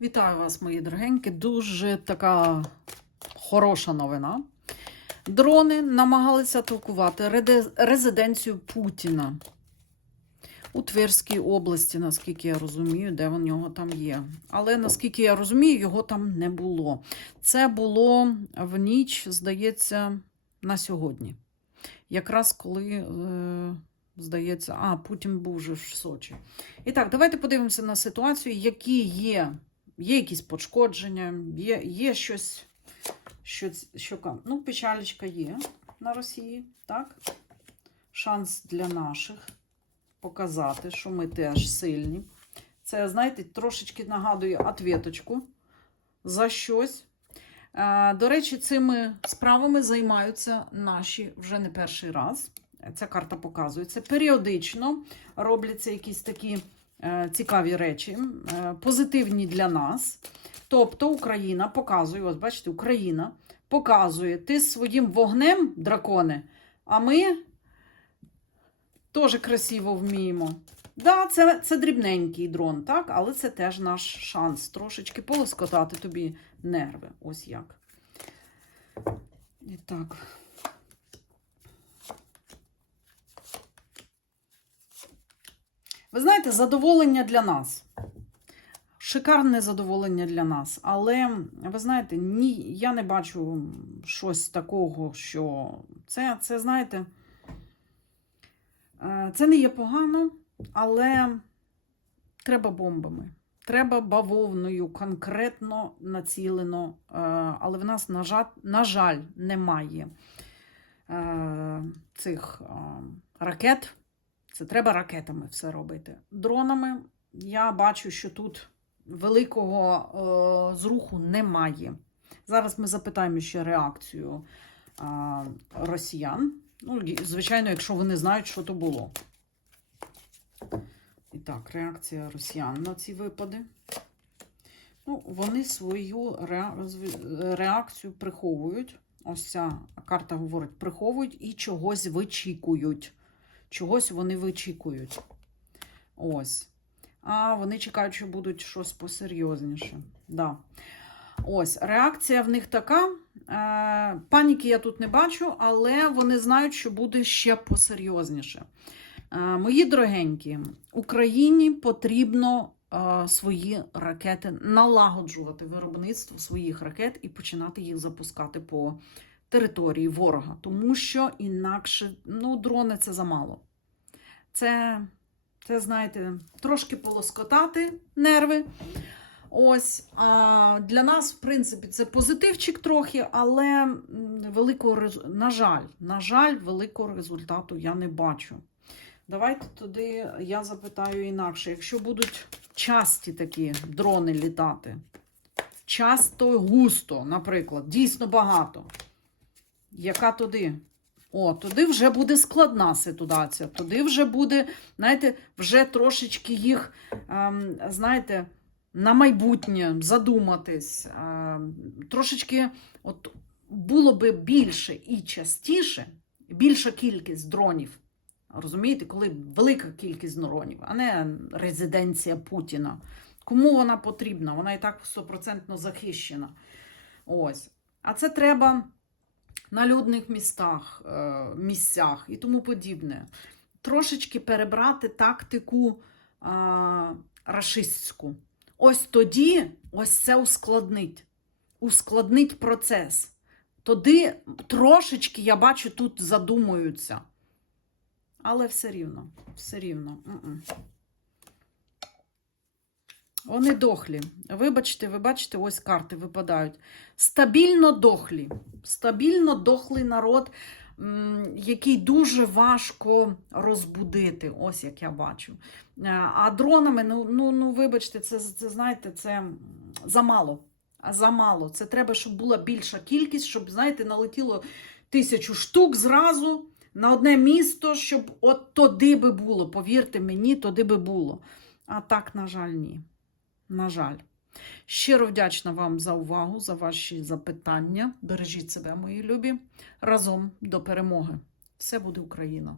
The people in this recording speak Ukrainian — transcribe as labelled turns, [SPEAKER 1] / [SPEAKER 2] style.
[SPEAKER 1] Вітаю вас, мої дорогенькі. Дуже така хороша новина. Дрони намагалися атакувати резиденцію Путіна у Тверській області, наскільки я розумію, де в нього там є. Але наскільки я розумію, його там не було. Це було в ніч, здається, на сьогодні. Якраз коли, е, здається, а, Путін був вже в Сочі. І так, давайте подивимося на ситуацію, які є Є якісь пошкодження, є, є щось, що, що ну, печалечка є на Росії, так? Шанс для наших показати, що ми теж сильні. Це, знаєте, трошечки нагадує ответочку за щось. Е, До речі, цими справами займаються наші вже не перший раз. Ця карта показується. Періодично робляться якісь такі цікаві речі, е, позитивні для нас. Тобто Україна показує, ось бачите, Україна показує, ти своїм вогнем, дракони, а ми теж красиво вміємо. Да, це, це дрібненький дрон, так, але це теж наш шанс трошечки полоскотати тобі нерви. Ось як. І так. Ви знаєте, задоволення для нас. Шикарне задоволення для нас. Але, ви знаєте, ні, я не бачу щось такого, що це, це знаєте, е, це не є погано, але треба бомбами. Треба бавовною, конкретно націлено. е, Але в нас, на жаль, на жаль немає е, цих ракет. Це треба ракетами все робити. Дронами я бачу, що тут великого е, зруху немає. Зараз ми запитаємо ще реакцію е, росіян. Ну, звичайно, якщо вони знають, що то було. І так, реакція росіян на ці випади. Ну, вони свою реакцію приховують. Ось ця карта говорить, приховують і чогось вичікують. Чогось вони вичікують. Ось. А вони чекають, що будуть щось посерйозніше. Да. Ось, реакція в них така. Е, паніки я тут не бачу, але вони знають, що буде ще посерйозніше. Е, мої дорогенькі, Україні потрібно е, свої ракети налагоджувати виробництво своїх ракет і починати їх запускати по території ворога, тому що інакше ну, дрони це замало. Це, це, знаєте, трошки полоскотати нерви. Ось, а для нас, в принципі, це позитивчик трохи, але великого на жаль, на жаль, великого результату я не бачу. Давайте туди я запитаю інакше. Якщо будуть часті такі дрони літати, часто густо, наприклад, дійсно багато. Яка туди? О, туди вже буде складна ситуація. Туди вже буде, знаєте, вже трошечки їх, ем, знаєте, на майбутнє задуматись. Ем, трошечки от, було би більше і частіше, більша кількість дронів. Розумієте, коли велика кількість дронів, а не резиденція Путіна. Кому вона потрібна? Вона і так стопроцентно захищена. Ось. А це треба на людних містах, е, місцях і тому подібне. Трошечки перебрати тактику е, рашистську. Ось тоді ось це ускладнить. Ускладнить процес. Тоді трошечки, я бачу, тут задумуються. Але все рівно, все рівно. Вони дохлі. Вибачте, ви бачите, ось карти випадають. Стабільно дохлі. Стабільно дохлий народ, який дуже важко розбудити. Ось як я бачу. Е, А дронами, ну, ну, ну вибачте, це, це знаєте, це замало. Замало. Це треба, щоб була більша кількість, щоб, знаєте, налетіло тисячу штук зразу на одне місто, щоб от туди би було. Повірте мені, туди би було. А так, на жаль, ні. На жаль. Щиро вдячна вам за увагу, за ваші запитання. Бережіть себе, мої любі. Разом до перемоги. Все буде Україна!